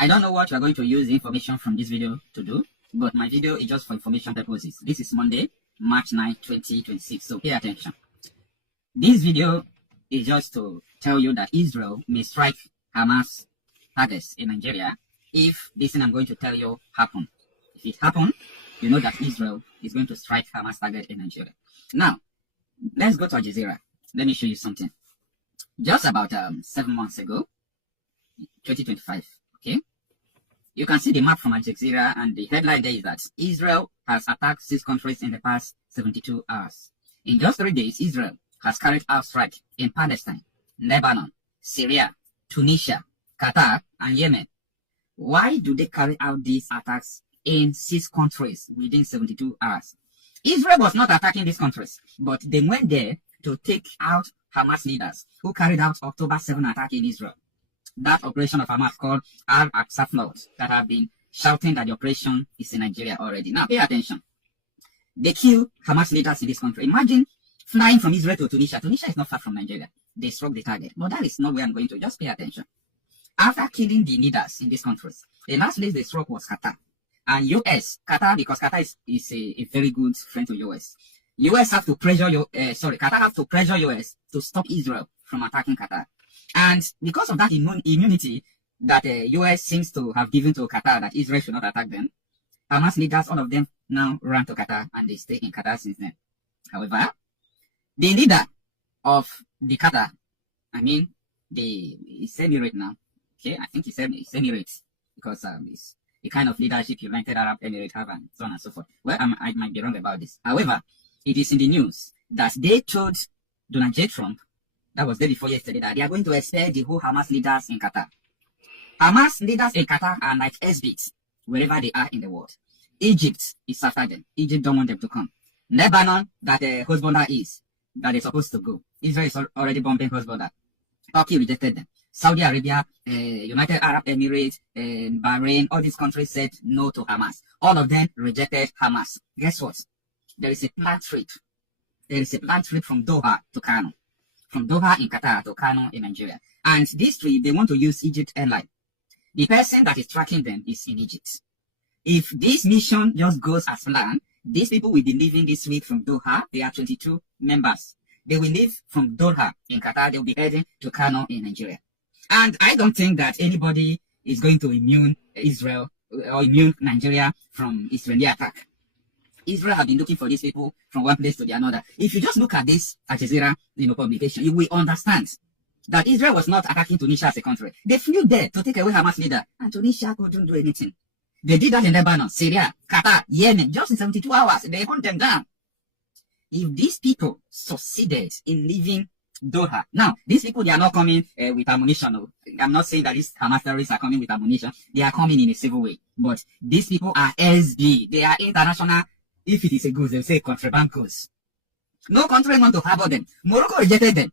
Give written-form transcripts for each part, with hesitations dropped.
I don't know what you are going to use the information from this video to do, but my video is just for information purposes. This is Monday, March 9, 2026, so pay attention. This video is just to tell you that Israel may strike Hamas targets in Nigeria if this thing I'm going to tell you happen. If it happens, you know that Israel is going to strike Hamas target in Nigeria. Now, let's go to ATTA3K. Let me show you something. Just about 7 months ago, 2025, okay? You can see the map from ATTA3K, and the headline there is that Israel has attacked 6 countries in the past 72 hours. In just 3 days, Israel has carried out strikes in Palestine, Lebanon, Syria, Tunisia, Qatar, and Yemen. Why do they carry out these attacks in 6 countries within 72 hours? Israel was not attacking these countries, but they went there to take out Hamas leaders who carried out October 7 attack in Israel. That operation of Hamas called ATTA3K that have been shouting that the operation is in Nigeria already. Now pay attention. They kill Hamas leaders in this country. Imagine flying from Israel to Tunisia. Tunisia is not far from Nigeria. They struck the target. But that is not where I'm going to. Just pay attention. After killing the leaders in these countries, the last place they struck was Qatar. And US, Qatar, because Qatar is a very good friend to US. US have to pressure Qatar have to pressure US to stop Israel from attacking Qatar. And because of that immunity that US seems to have given to Qatar, that Israel should not attack them, Hamas leaders, all of them now ran to Qatar and they stay in Qatar since then. However, the leader of the Qatar, I mean, it's Emirate now. Okay, I think it's Emirates because it's the kind of leadership United Arab Emirates have and so on and so forth. Well, I might be wrong about this. However, it is in the news that they told Donald J. Trump, that was day before yesterday, that they are going to expel the whole Hamas leaders in Qatar. Hamas leaders in Qatar are like exits wherever they are in the world. Egypt is after them. Egypt don't want them to come. Lebanon, that Hezbollah is, that they're supposed to go. Israel is already bombing Hezbollah. Turkey rejected them. Saudi Arabia, United Arab Emirates, Bahrain, all these countries said no to Hamas. All of them rejected Hamas. Guess what? There is a planned trip. There is a planned trip from Doha to Kano. From Doha in Qatar to Kano in Nigeria. And this trip, they want to use Egypt airline. The person that is tracking them is in Egypt. If this mission just goes as planned, these people will be leaving this week from Doha. There are 22 members. They will leave from Doha in Qatar. They will be heading to Kano in Nigeria. And I don't think that anybody is going to immune Israel or immune Nigeria from Israeli attack. Israel have been looking for these people from one place to the another. If you just look at this ATTA3K, publication, you will understand that Israel was not attacking Tunisia as a country. They flew there to take away Hamas leader, and Tunisia couldn't do anything. They did that in Lebanon, Syria, Qatar, Yemen, just in 72 hours. They hunt them down. If these people succeeded in leaving Doha, now these people, they are not coming with ammunition. I'm not saying that these Hamas terrorists are coming with ammunition. They are coming in a civil way. But these people are SB. They are international. If it is a goods, they'll say contraband goods. No country want to harbor them. Morocco rejected them.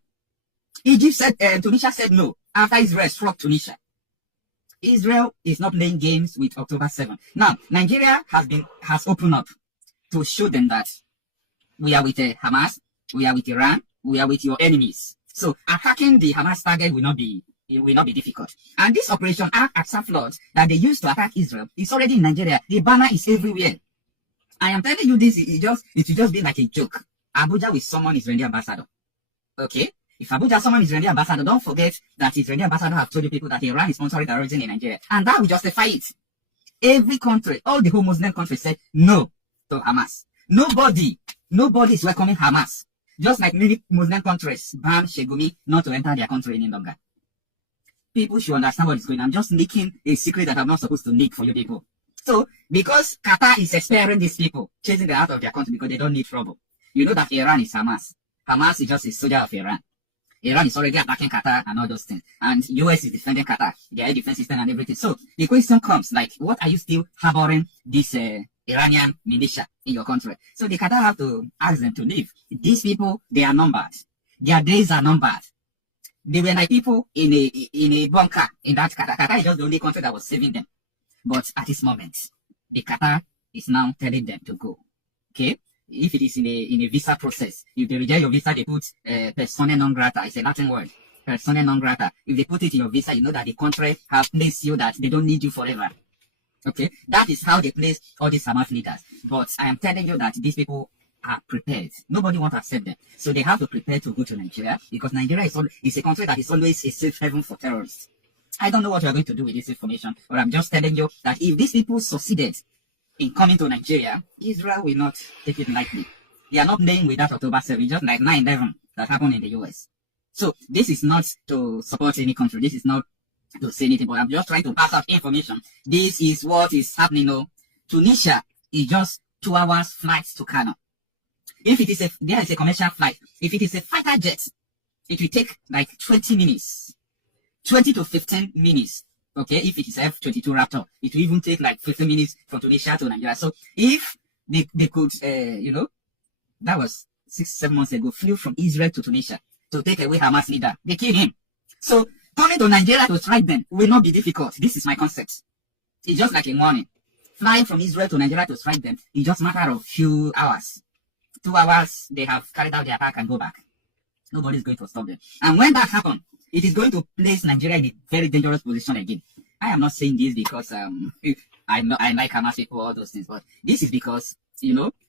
Egypt said, Tunisia said no after Israel struck Tunisia. Israel is not playing games with October 7. Now, Nigeria has opened up to show them that we are with Hamas, we are with Iran, we are with your enemies. So attacking the Hamas target will not be difficult. And this operation ATTA3K that they used to attack Israel is already in Nigeria. The banner is everywhere. I am telling you this, it will just be like a joke. Abuja will summon Israeli ambassador. Okay? If Abuja summon Israeli ambassador, don't forget that Israeli ambassador have told you people that Iran is sponsoring terrorism in Nigeria. And that will justify it. Every country, all the whole Muslim countries said no to Hamas. Nobody is welcoming Hamas. Just like many Muslim countries ban Shegumi not to enter their country any longer. People should understand what is going on. I'm just leaking a secret that I'm not supposed to leak for you people. So, because Qatar is expelling these people, chasing them out of their country because they don't need trouble. You know that Iran is Hamas. Hamas is just a soldier of Iran. Iran is already attacking Qatar and all those things. And US is defending Qatar, their air defense system and everything. So, the question comes, like, what are you still harboring this Iranian militia in your country? So, the Qatar have to ask them to leave. These people, they are numbered. Their days are numbered. They were like people in a bunker in that Qatar. Qatar is just the only country that was saving them. But at this moment, the Qatar is now telling them to go. Okay? If it is in a visa process, if they reject your visa, they put persona non grata. It's a Latin word. persona non grata. If they put it in your visa, you know that the country have placed you that they don't need you forever. Okay, that is how they place all these Hamas leaders. But I am telling you that these people are prepared. Nobody wants to accept them. So they have to prepare to go to Nigeria, because Nigeria is a country that is always a safe haven for terrorists. I don't know what you are going to do with this information, but I'm just telling you that if these people succeeded in coming to Nigeria, Israel will not take it lightly. They are not playing with that October 7, just like 9/11 that happened in the US. So this is not to support any country. This is not to say anything, but I'm just trying to pass out information. This is what is happening now. Tunisia is just 2 hours flight to Kano. If it is there is a commercial flight. If it is a fighter jet, it will take like 20 minutes. 20 to 15 minutes. Okay, if it is F-22 Raptor, it will even take like 15 minutes from Tunisia to Nigeria. So if they could, that was 6-7 months ago, flew from Israel to Tunisia to take away Hamas leader. They killed him. So coming to Nigeria to strike them will not be difficult. This is my concept. It's just like a warning. Flying from Israel to Nigeria to strike them is just a matter of few hours. 2 hours, they have carried out their attack and go back. Nobody's going to stop them. And when that happens, it is going to place Nigeria in a very dangerous position again. I am not saying this because I like Hamas people, all those things, but this is because,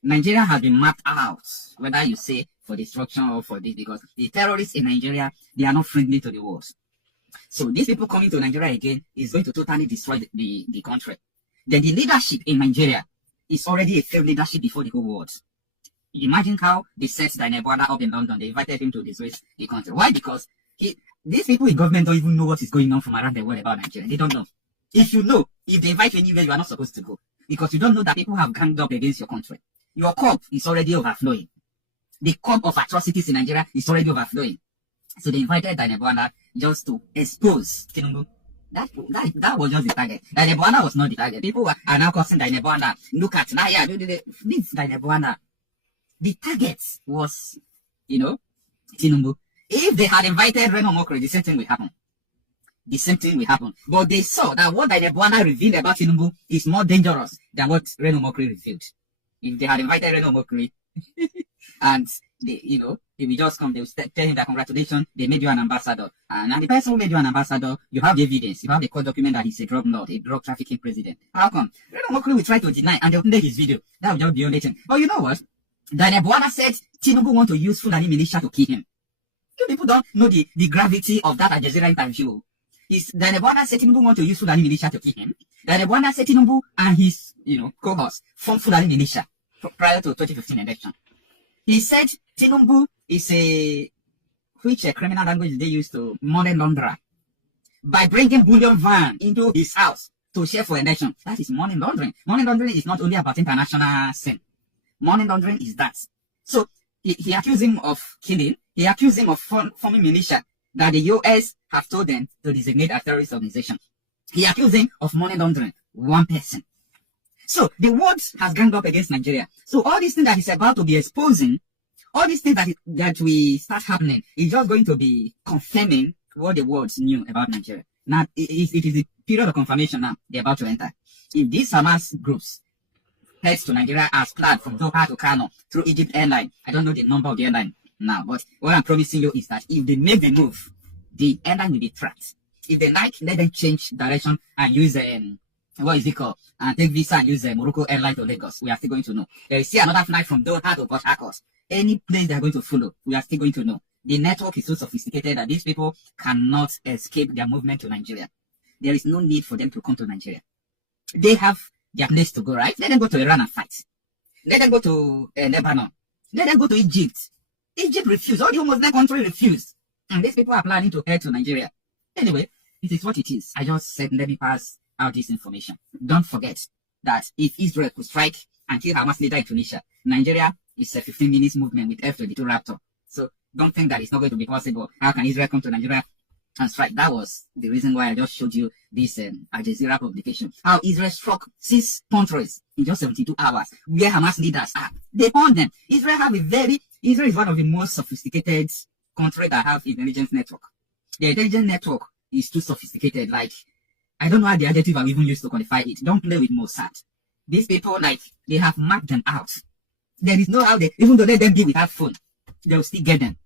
Nigeria has been mapped out, whether you say for destruction or for this, because the terrorists in Nigeria, they are not friendly to the world. So these people coming to Nigeria again is going to totally destroy the country. Then the leadership in Nigeria is already a failed leadership before the whole world. Imagine how they set Daniel Bwala up in London. They invited him to disgrace the country. Why? Because these people in government don't even know what is going on from around the world about Nigeria. They don't know. If you know, if they invite you anywhere, you are not supposed to go. Because you don't know that people have ganged up against your country. Your cup is already overflowing. The cup of atrocities in Nigeria is already overflowing. So they invited Daniel Bwala just to expose Tinubu. That was just the target. Daniel Bwala was not the target. People are now cursing Daniel Bwala. Look at Naya. Leave Daniel Bwala. The target was, Tinubu. If they had invited Reno Mokri, the same thing will happen. The same thing will happen. But they saw that what Daniel Bwala revealed about Tinubu is more dangerous than what Reno Mokri revealed. If they had invited Reno Mokri, and they will just come, they will tell him that congratulations, they made you an ambassador. And the person who made you an ambassador, you have the evidence, you have the court document that he's a drug lord, a drug trafficking president. How come? Reno Mokri will try to deny, and they'll make his video. That will just be the only thing. But you know what? Daniel Bwala said Tinubu want to use Fulani militia to kill him. You people don't know the gravity of that Al Jazeera interview. Daniel Bwala said Tinubu want to use Fulani militia to kill him. Daniel Bwala said Tinubu and his, cohorts formed Fulani militia prior to 2015 election. He said Tinubu is which criminal language they use to money launderer. By bringing bullion van into his house to share for election. That is money laundering. Money laundering is not only about international sin. Money laundering is that. So he accused him of killing. He accused him of forming militia that the US have told them to designate a terrorist organization. He accused him of money laundering. One person. So the world has ganged up against Nigeria. So all these things that he's about to be exposing, all these things that we start happening, is just going to be confirming what the world knew about Nigeria. Now it is the period of confirmation now they're about to enter. If these Hamas groups heads to Nigeria as planned from Doha to Kano through Egypt airline. I don't know the number of the airline now, but what I'm promising you is that if they make the move, the airline will be tracked. If they like, let them change direction and use what is it called? And take visa and use Morocco airline to Lagos. We are still going to know. There is still another flight from Doha to Port Harcourt. Any place they are going to follow, we are still going to know. The network is so sophisticated that these people cannot escape their movement to Nigeria. There is no need for them to come to Nigeria. They have their place to go, right? Let them go to Iran and fight. Let them go to Lebanon. Let them go to Egypt. Egypt refused. All the Muslim countries refused. And these people are planning to head to Nigeria. Anyway, it is what it is. I just said, let me pass out this information. Don't forget that if Israel could strike and kill Hamas leader in Tunisia, Nigeria is a 15 minutes movement with F-22 Raptor. So don't think that it's not going to be possible. How can Israel come to Nigeria and strike? That was the reason why I just showed you this Al Jazeera publication. How Israel struck 6 countries in just 72 hours, where Hamas leaders are. They found them. Israel is one of the most sophisticated countries that have intelligence network. The intelligence network is too sophisticated. Like, I don't know how the adjective I've even used to qualify it. Don't play with Mossad. These people, they have mapped them out. There is no how even though let them be without phone, they will still get them.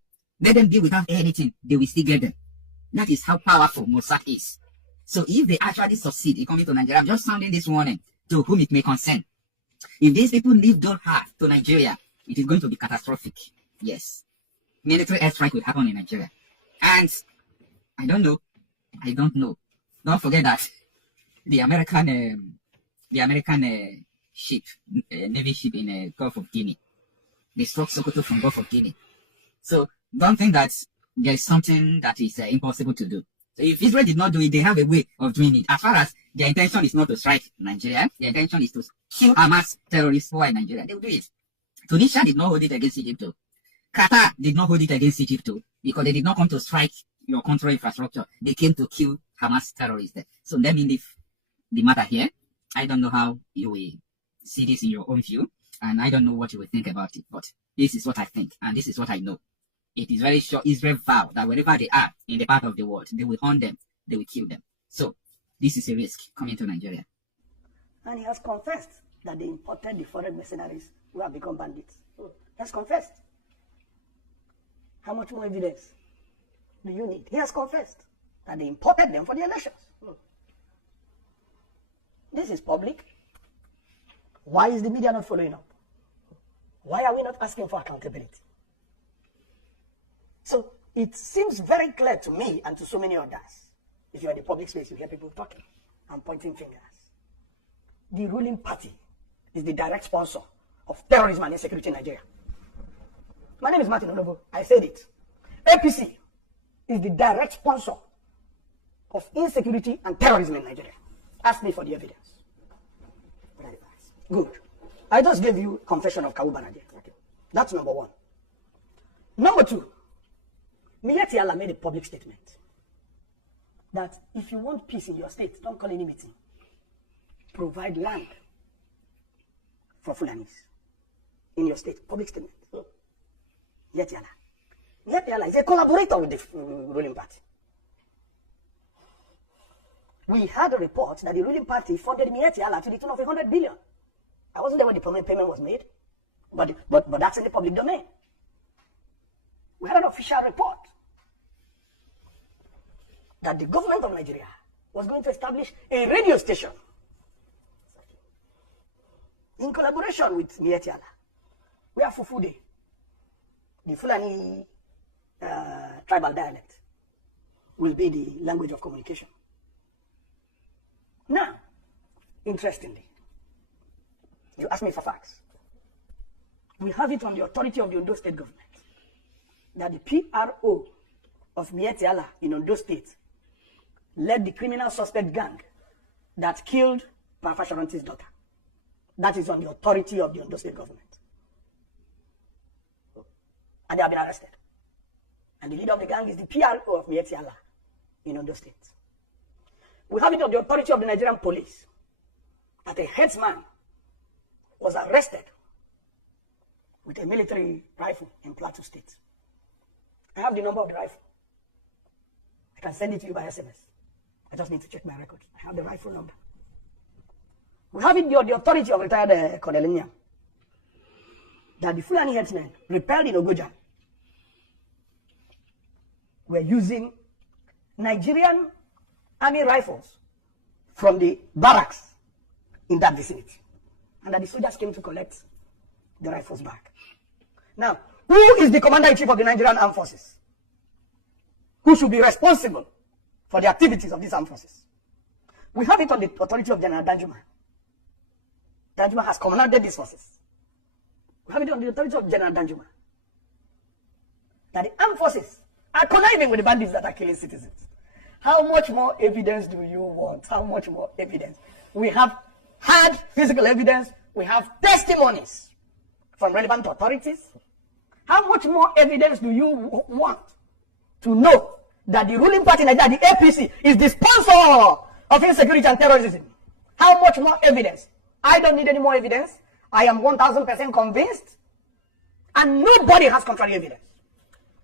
Let them be without anything, they will still get them. That is how powerful Mossad is. So if they actually succeed in coming to Nigeria, I'm just sounding this warning to whom it may concern. If these people leave Doha to Nigeria, it is going to be catastrophic. Yes. Military airstrike will happen in Nigeria. And I don't know. Don't forget that the American ship, Navy ship in Gulf of Guinea, they struck Sokoto from Gulf of Guinea. So don't think that there is something that is impossible to do. So if Israel did not do it, they have a way of doing it. As far as their intention is not to strike Nigeria, their intention is to kill Hamas terrorists who are in Nigeria. They will do it. Tunisia did not hold it against Egypt too. Qatar did not hold it against Egypt too, because they did not come to strike your country infrastructure. They came to kill Hamas terrorists there. So let me leave the matter here. I don't know how you will see this in your own view, and I don't know what you will think about it, but this is what I think, and this is what I know. It is very sure Israel vow that wherever they are in the part of the world, they will hunt them, they will kill them. So this is a risk coming to Nigeria. And he has confessed that they imported the foreign mercenaries who have become bandits. He has confessed. How much more evidence do you need? He has confessed that they imported them for the elections. This is public. Why is the media not following up? Why are we not asking for accountability? So it seems very clear to me and to so many others. If you're in the public space, you hear people talking and pointing fingers. The ruling party is the direct sponsor of terrorism and insecurity in Nigeria. My name is Martin Onovo. I said it. APC is the direct sponsor of insecurity and terrorism in Nigeria. Ask me for the evidence. Good. I just gave you confession of Kawu Banaje. Okay. That's number one. Number two, Miyetti Allah made a public statement that if you want peace in your state, don't call any meeting. Provide land for Fulanis in your state. Public statement. Miyetti Allah. Miyetti Allah is a collaborator with the ruling party. We had a report that the ruling party funded Miyetti Allah to the tune of 100 billion. I wasn't there when the payment was made, but that's in the public domain. We had an official report that the government of Nigeria was going to establish a radio station in collaboration with Miyetti Allah. We have Fufude, the Fulani tribal dialect, will be the language of communication. Now, interestingly, you ask me for facts. We have it on the authority of the Ondo State government that the PRO of Miyetti Allah in Ondo State led the criminal suspect gang that killed Parfasharanti's daughter. That is on the authority of the Ondo State government. And they have been arrested. And the leader of the gang is the PRO of Miyetti Allah in Ondo State. We have it on the authority of the Nigerian police that a headsman was arrested with a military rifle in Plateau State. I have the number of the rifle. I can send it to you by SMS. I just need to check my records. I have the rifle number. We have it on the authority of retired Colonel Nyam that the Fulani headsmen repelled in Ogoja were using Nigerian army rifles from the barracks in that vicinity. And that the soldiers came to collect the rifles back. Now, who is the commander-in-chief of the Nigerian Armed Forces? Who should be responsible for the activities of these armed forces? We have it on the authority of General Danjuma. Danjuma has commanded these forces. We have it on the authority of General Danjuma that the armed forces are conniving with the bandits that are killing citizens. How much more evidence do you want? How much more evidence? We have had physical evidence. We have testimonies from relevant authorities. How much more evidence do you want to know that the ruling party, that the APC, is the sponsor of insecurity and terrorism? How much more evidence? I don't need any more evidence. I am 1000% convinced. And nobody has contrary evidence.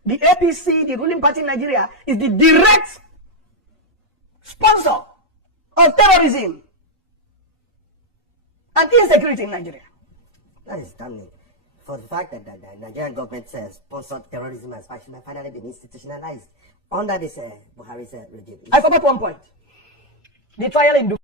The APC, the ruling party in Nigeria, is the direct sponsor of terrorism and insecurity in Nigeria. That is damning. For the fact that the Nigerian government says sponsored terrorism has finally been institutionalized, under this Buhari's regime. I forgot one point. The trial in Dubai.